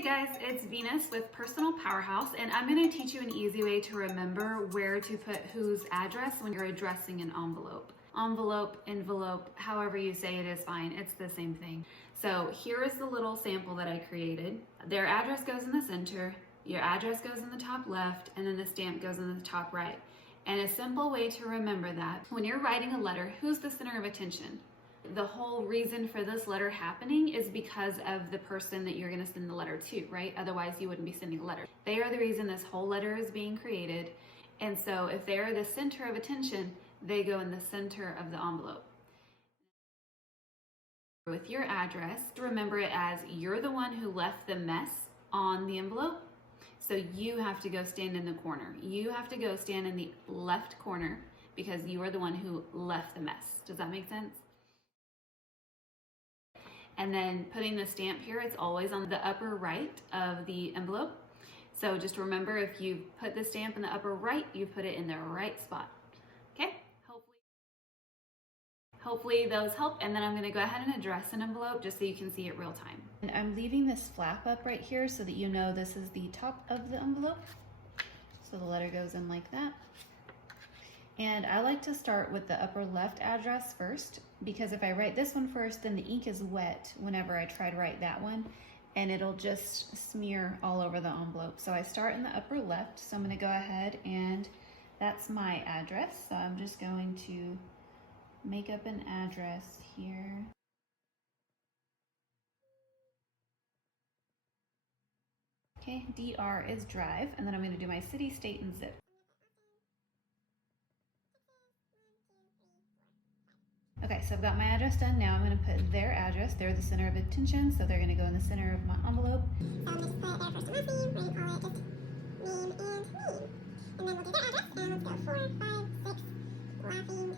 Hey guys, it's Venus with Personal Powerhouse, and I'm going to teach you an easy way to remember where to put whose address when you're addressing an envelope. Envelope, envelope, however you say it is fine, it's the same thing. So here is the little sample that I created. Their address goes in the center, your address goes in the top left, and then the stamp goes in the top right. And a simple way to remember that, when you're writing a letter, who's the center of attention? The whole reason for this letter happening is because of the person that you're going to send the letter to, right? Otherwise you wouldn't be sending a letter. They are the reason this whole letter is being created. And so if they are the center of attention, they go in the center of the envelope. With your address, remember it as you're the one who left the mess on the envelope. So you have to go stand in the corner. You have to go stand in the left corner because you are the one who left the mess. Does that make sense? And then putting the stamp here, it's always on the upper right of the envelope. So just remember, if you put the stamp in the upper right, you put it in the right spot. Okay? Hopefully those help. And then I'm going to go ahead and address an envelope just so you can see it real time. And I'm leaving this flap up right here so that you know this is the top of the envelope. So the letter goes in like that. And I like to start with the upper left address first, because if I write this one first, then the ink is wet whenever I try to write that one, and it'll just smear all over the envelope. So I start in the upper left, so I'm going to go ahead and that's my address. So I'm just going to make up an address here. Okay, DR is drive, and then I'm going to do my city, state, and zip. Okay, so I've got my address done. Now I'm going to put their address. They're the center of attention, so they're going to go in the center of my envelope. So I'm just put their first and last name. We're going to call it just name and name. And then we'll do their address. And let's go 4, 5, 6, Laughing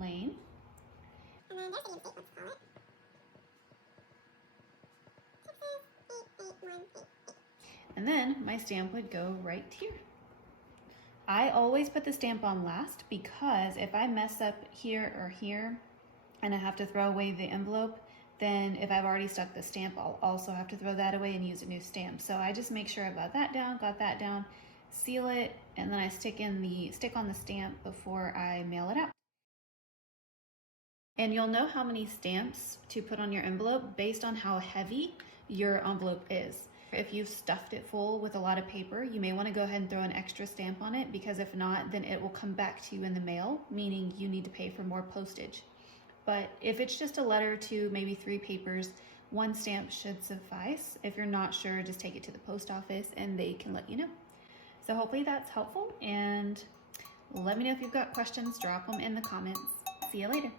Lane. And then their city and state, let's call it Texas 88188. And then my stamp would go right here. I always put the stamp on last because if I mess up here or here and I have to throw away the envelope, then if I've already stuck the stamp, I'll also have to throw that away and use a new stamp. So I just make sure I've got that down, seal it, and then I stick on the stamp before I mail it out. And you'll know how many stamps to put on your envelope based on how heavy your envelope is. If you've stuffed it full with a lot of paper, you may want to go ahead and throw an extra stamp on it, because if not, then it will come back to you in the mail, meaning you need to pay for more postage. But if it's just a letter to maybe 3 papers, 1 stamp should suffice. If you're not sure, just take it to the post office and they can let you know. So hopefully that's helpful, and let me know if you've got questions, drop them in the comments. See you later.